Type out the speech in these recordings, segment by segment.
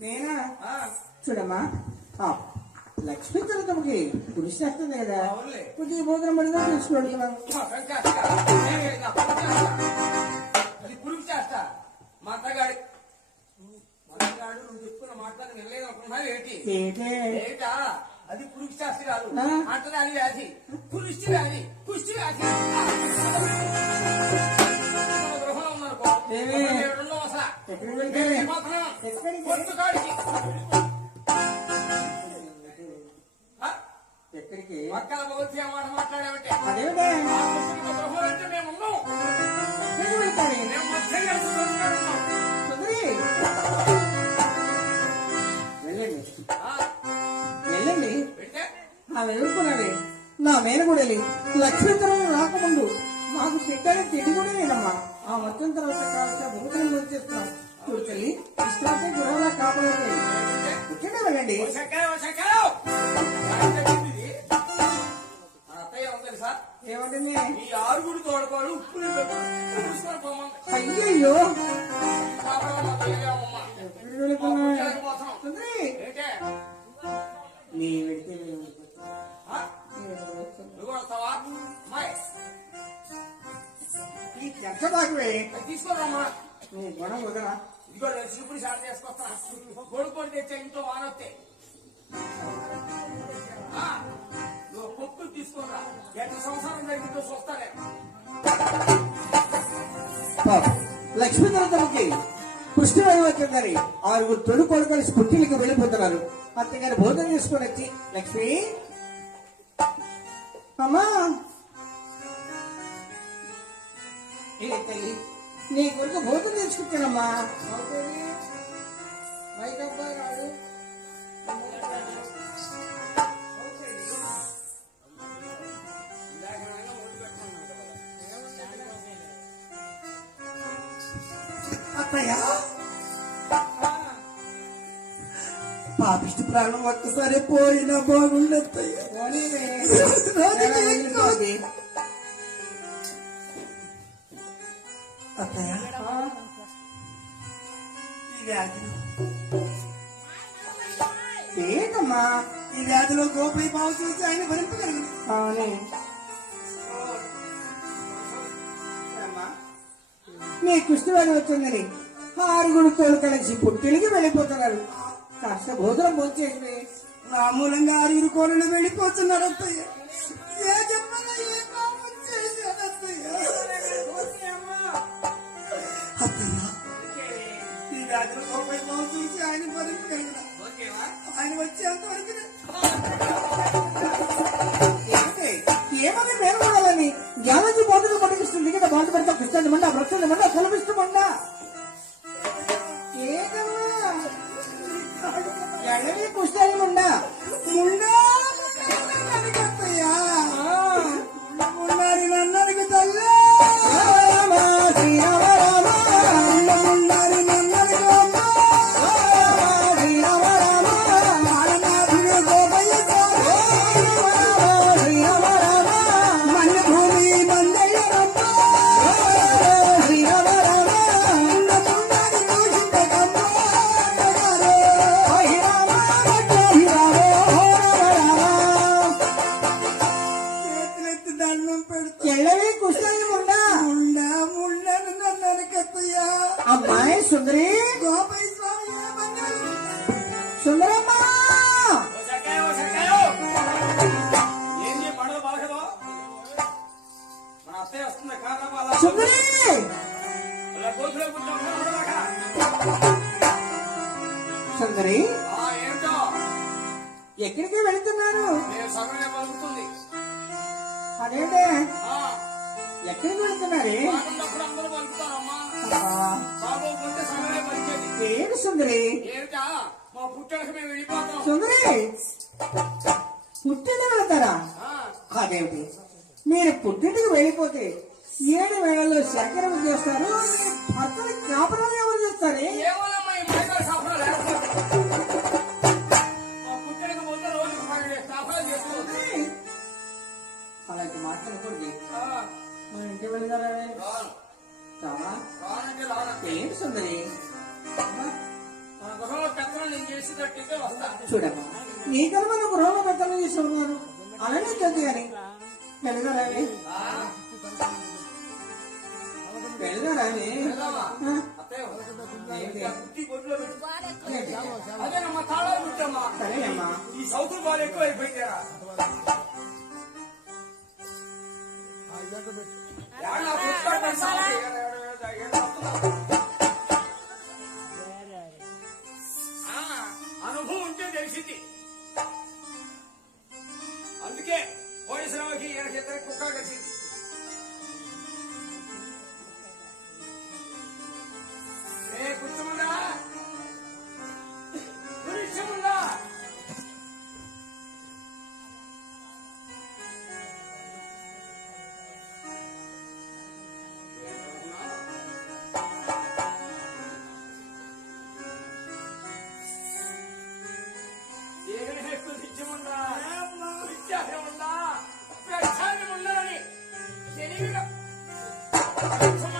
నేనా? ఆ, చూడమ్మా. లక్ష్మీ తరగతికి పురుషు వస్తుంది కదా. కొద్దిగా భోజనం పడిగా తీసుకున్నాను ఆ, వెంకటేశ్వర. ఏ, నా పురుగు చేస్తా. అది పురుగు చేస్తా. మా అత్తగాడి మంతగాడు నువ్వు చెప్పుకున్న మాట్లాడి వెళ్ళలేదు అనుకున్నావు? ఏంటి? ఏంటే? అది పురుగు శాస్త్రి కాదు? అంటరాని వ్యాధి. పురుష్టి వ్యాధి. కుష్టి వ్యాధి. ఎక్కడికి మక్కల నేను మాట మాట్లాడామంటే అంటే మేము ఉన్నాం మేము మధ్య వెళ్ళండి వెళ్ళండి ఆమె ఎదుర్కొన్నది నా మేనగూడలి లక్ష్మీతరం రాకముందు నాకు తిట్టని తిండి కూడా నేనమ్మా ఆ మొత్తం తర్వాత కావాల్సిన భూమిని వచ్చేస్తున్నాం చూడు తల్లి ఇష్టమైతే గురవలా కాపాడండి ముఖ్యంగా వెళ్ళండి. ఏమంటుంది ఈ ఆరుగురు తోడుకోడు ఉప్పు అయ్యయ్యో! నీ గుణం వదరా ఇదిగో నేను చీపుడు సార్ చేసుకొస్తా. కొడుకొని తెచ్చే ఇంట్లో వానొస్తే నువ్వు పొత్తు తీసుకోరా. ఎంత సంవత్సరం జరిగిందో చూస్తానే లక్ష్మీనాథకి పుష్టి వచ్చిందని ఆరుగురు తొలి కొడుకులు పుట్టిలకు వెళ్ళిపోతున్నారు. అంతేగాని భోజనం చేసుకొని వచ్చి లక్ష్మి. అమ్మా. ఏ తల్లి. నీ కొడుకు భోజనం చేసుకుంటానమ్మా అత్తయ్య. పాపిష్టి ప్రాణం ఒక్కసారి పోయినా బాగుండత్తయ్య. ఈ వ్యాధి. ఏంటమ్మా? ఈ వ్యాధిలో గోపి బాగు చూసి ఆయన భరింపగలరు నీ కుష్టి వ్యాధి వచ్చిందని ఆరుగురు తోలు కలిసి పుట్టిలికి వెళ్ళిపోతున్నారు. కాస్త భోజనం భోంచేయండి. నా మూలంగా ఆరుగురు కోడలు వెళ్ళిపోతున్నారు అత్తయ్య. వచ్చేంత వరకు ఏమని నేను కొడాలని జ్ఞానానికి బోధన కదా బాధ పెడతా. వెళుతున్నారు. పలుకుతుంది అదేంటే? ఎక్కడికి వెళుతున్నారే? ఏమి సుందరి? సుందరి! పుట్టిన వెళ్తారా అదేమిటి? మీరు పుట్టింటికి వెళ్ళిపోతే ఏడు వేళల్లో సేకరణ చేస్తారు మీ భర్తని కాపురం ఎవరు చేస్తారే? మాట్లాడకూడదు మన ఇంటి వెళ్ళగలరా ఏం సుందరి? చూడమ్మా నీ కర్మ నువ్వు గృహంలో పెత్తనం చేసుకున్నాను అలానే చదివి అని. వెళ్ళగలవి వెళ్ళరాని సరేనమ్మా. ఈ సౌకులు ఎక్కువ అయిపోయిందా అనుభవం ఉంటే తెలిసింది. అందుకే పోలీసులకి ఈయనకి ఇద్దరికి కుక్క కలిసింది Thank you.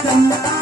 Thank you.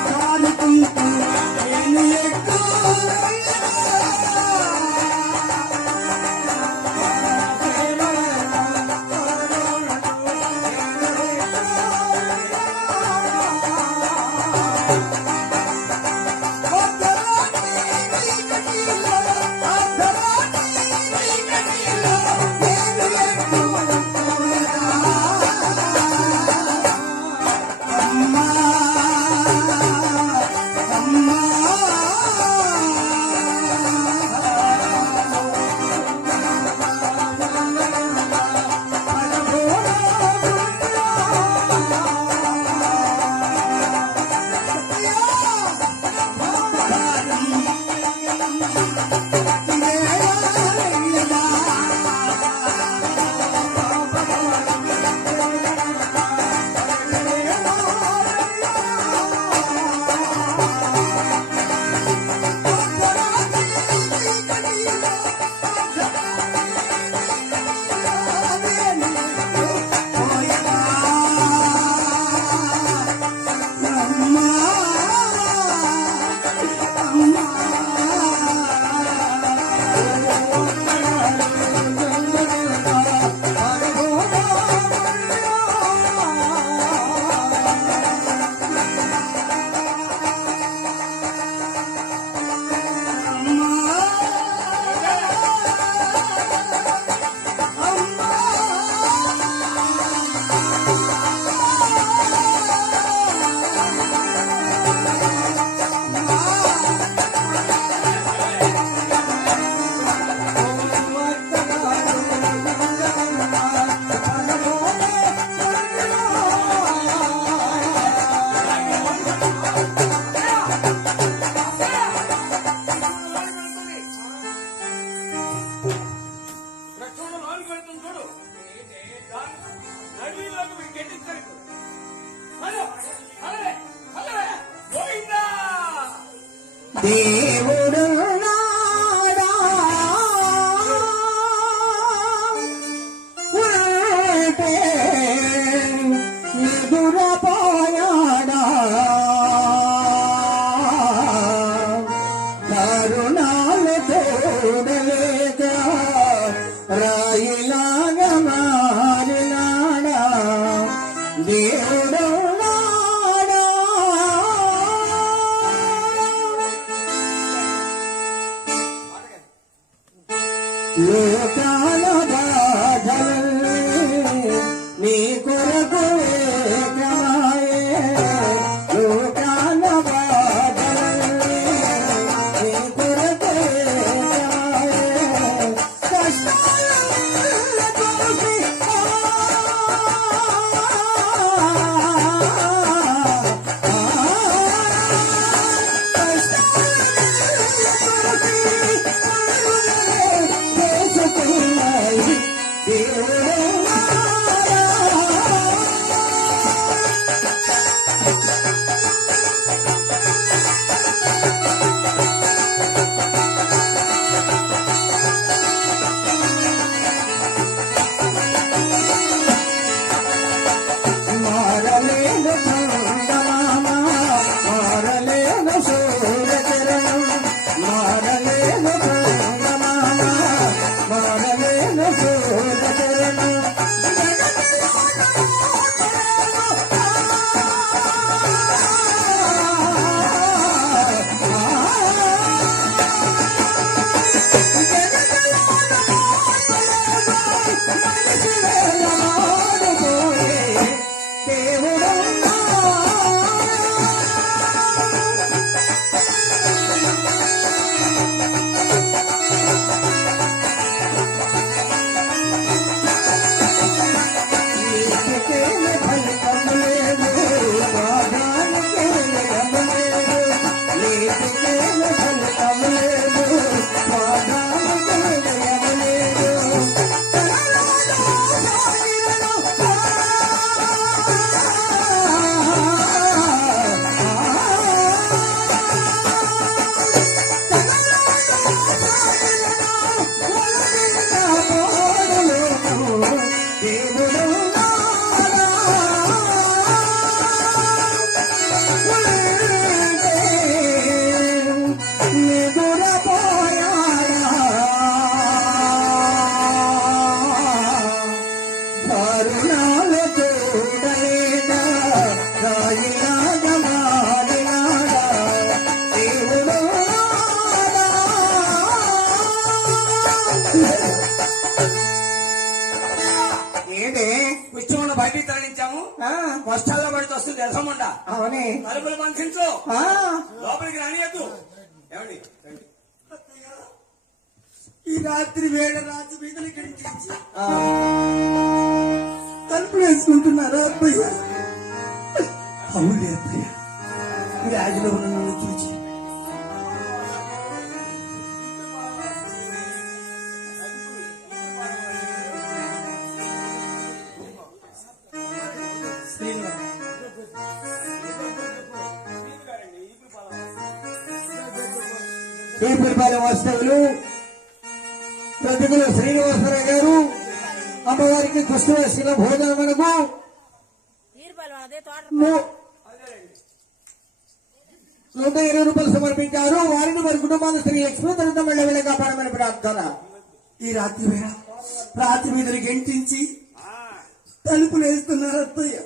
Música తలుపులు బంధించు ఆ, లోపలికి రానియద్దు. ఏమండి? రండి. ఈ రాత్రి వేళ రాత్రి ఆ, తలుపులు వేసుకుంటున్నారా అబ్బయ్య? అవునులే అబ్బయ్య. ఈ రాజులో ఉన్న నన్ను వాస్తవులు ప్రతికులు శ్రీనివాసరావు గారు అమ్మవారికి కృష్ణవేసిన భోజనమునకు నూట ఇరవై రూపాయలు సమర్పించారు. వారిని వారి కుటుంబాన్ని శ్రీ లక్ష్మీ తల్లితో మళ్ళీ వెళ్ళి కాపాడమని ప్రార్థన. ఈ రాత్రి వేళ రాత్రి మీద గెంటించి తలుపులు వేస్తున్నారు అత్తయ్య.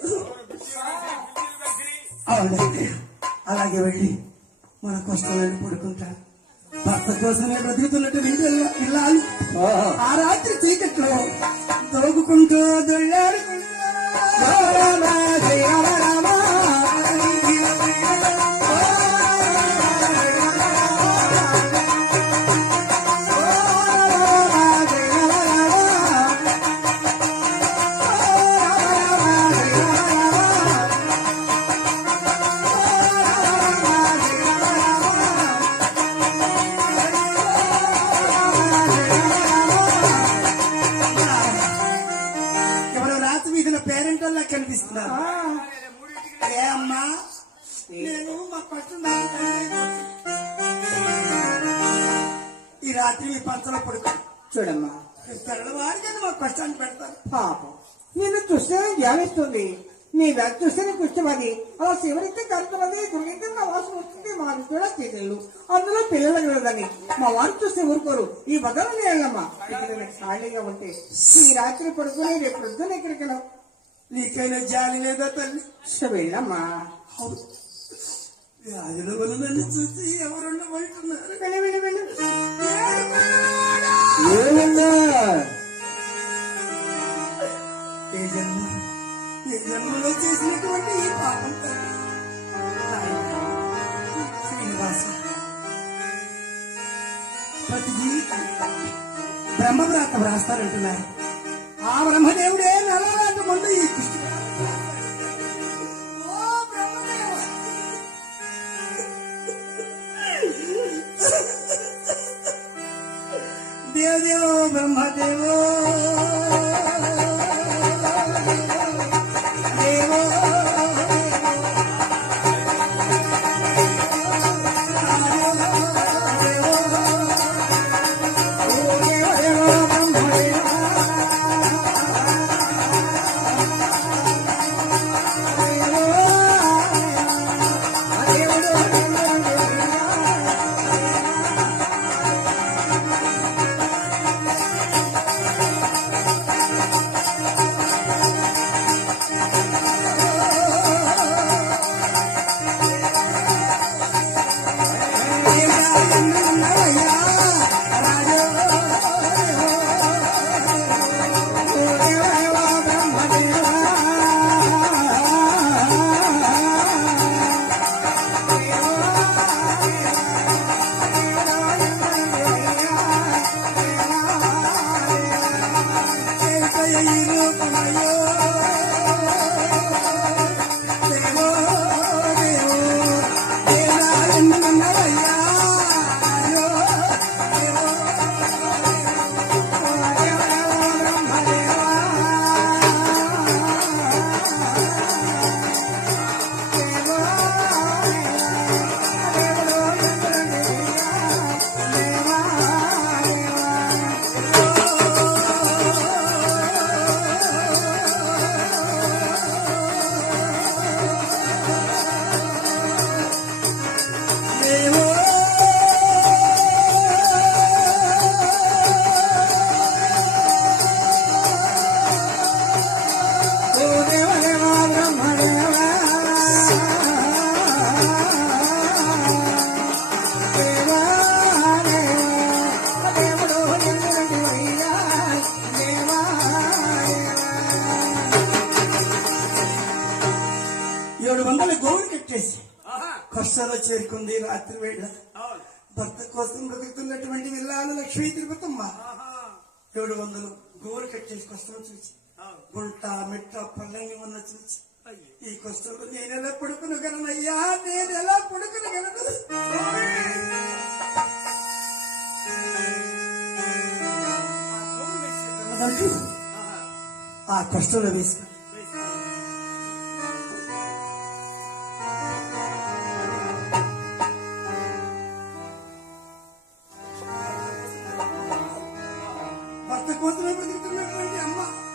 అవును అత్తయ్య అలాగే వెళ్ళి మన కష్టాలను పడుకుంటారు. భర్త కోసమే బ్రతుకుతున్నట్టు వీళ్ళు ఇల్లాలు ఆ. రాత్రి చీకట్లో దోగుకుంటూ దొళ్ళాడుకుంటూ రామ. కష్టాన్ని పెడతారు. పాపం. నిన్ను చూస్తే ధ్యానిస్తుంది. నీ బ్యాగ్ చూస్తే నీకు ఇష్టమది అలా శివరిస్తే కలుపుతుంది గురిగితే నా వాసన వస్తుంది. మా కూడా చేతులు అందులో పిల్లలు కలదని మా వారు చూస్తే ఊరుకోరు. ఈ ఇక్కడ నేను ఖాళీగా ఉంటే. ఈ రాత్రి పడుకుని రేపు పొద్దున ఎక్కడికి నీకైనా జాలి లేదా తల్లి? వెళ్ళమ్మా. రాజుల వల్ల నన్ను చూసి ఎవరుండమంటున్నారు వెళ్ళి వెళ్ళి వెళ్ళి. ఏడు గోవింద ఏ జన్మ ఏ జన్మలో చేసినటువంటి ఈ పాపం శ్రీనివాస ప్రతి జీవితం బ్రహ్మవ్రాత వ్రాస్తారంటున్నారు ఆ బ్రహ్మదేవుడే నల్లలాంటి ముందు ఈ కృష్ణ గోవులు కట్టేసి కష్టాలు చేరుకుంది రాత్రి వేళ. భర్త కోసం బ్రతుకుతున్నటువంటి విల్లాలు లక్ష్మీ తిరుపతమ్మ. ఏడు వందలు గోవులు కట్టేసి కష్టం చూసి గుంట మిట్ట పళ్ళని ఉన్న చూసి ఈ కష్టంలో నేను ఎలా పడుకునగలనయ్యా నేను ఎలా పడుకునగలను అదంటూ ఆహా. ఆ కష్టంలో వేసుకుని భర్త బ్రతుకుతున్నటువంటి అమ్మ.